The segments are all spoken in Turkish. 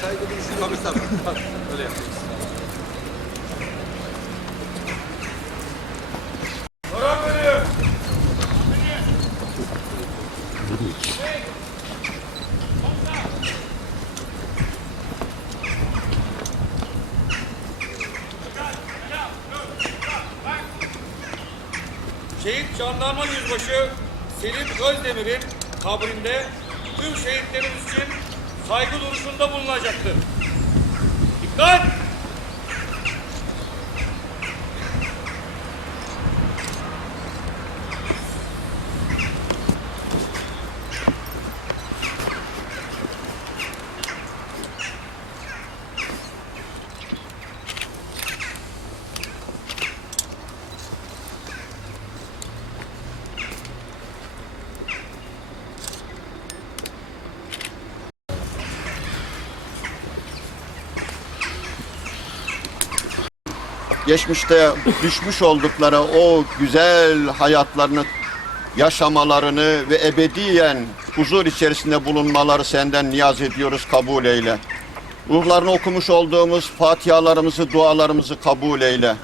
saygı duruşunu tabii tabii. tabii. Öyle yapıyoruz. Şehit Jandarma Yüzbaşı Selim Özdemir'in kabrinde tüm şehitlerimiz için saygı duruşunda bulunacaktır. Dikkat! Geçmişte düşmüş oldukları o güzel hayatlarını yaşamalarını ve ebediyen huzur içerisinde bulunmaları senden niyaz ediyoruz kabul eyle. Ruhlarını okumuş olduğumuz fatihalarımızı, dualarımızı kabul eyle.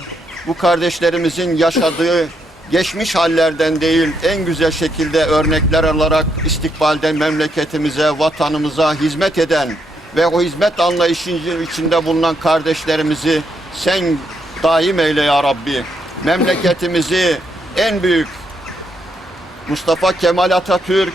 Bu kardeşlerimizin yaşadığı geçmiş hallerden değil en güzel şekilde örnekler alarak istikbalde memleketimize, vatanımıza hizmet eden ve o hizmet anlayışı içinde bulunan kardeşlerimizi sen daim eyle ya Rabbi. Memleketimizi en büyük Mustafa Kemal Atatürk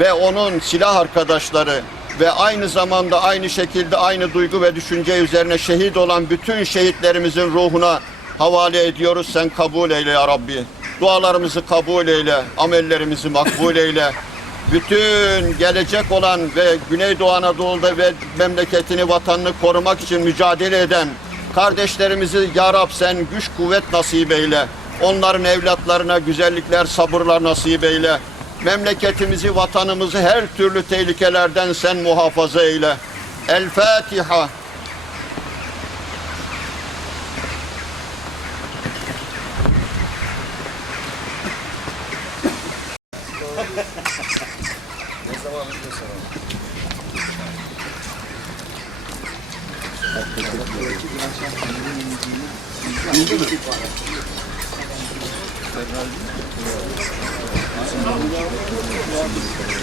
ve onun silah arkadaşları ve aynı zamanda aynı şekilde aynı duygu ve düşünce üzerine şehit olan bütün şehitlerimizin ruhuna havale ediyoruz. Sen kabul eyle ya Rabbi. Dualarımızı kabul eyle, amellerimizi makbul eyle. Bütün gelecek olan ve Güneydoğu Anadolu'da ve memleketini, vatanını korumak için mücadele eden kardeşlerimizi Ya Rab sen güç kuvvet nasip eyle. Onların evlatlarına güzellikler, sabırlar nasip eyle. Memleketimizi, vatanımızı her türlü tehlikelerden sen muhafaza eyle. El Fatiha. Thank you.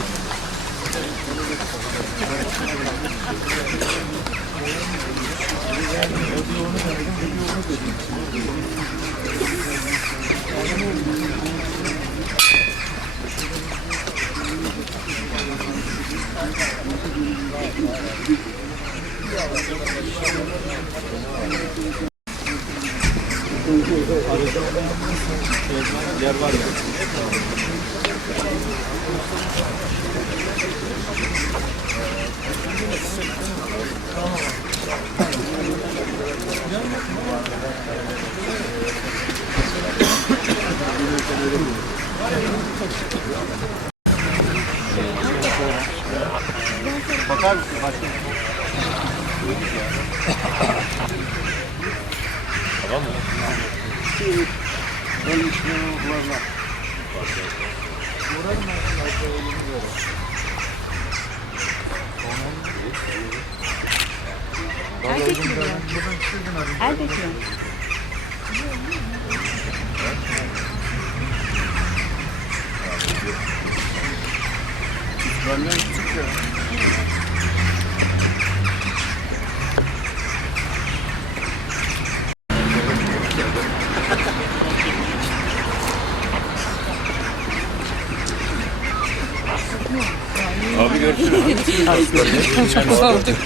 Yer var ya. Bakar mısın? Başka tamam mı? Ölmüş yoruluklarla. Uğrarım ben de elini göre. Erkek mi? Erkek mi? Benden küçük ya. görüşürüz. Çok sorduk.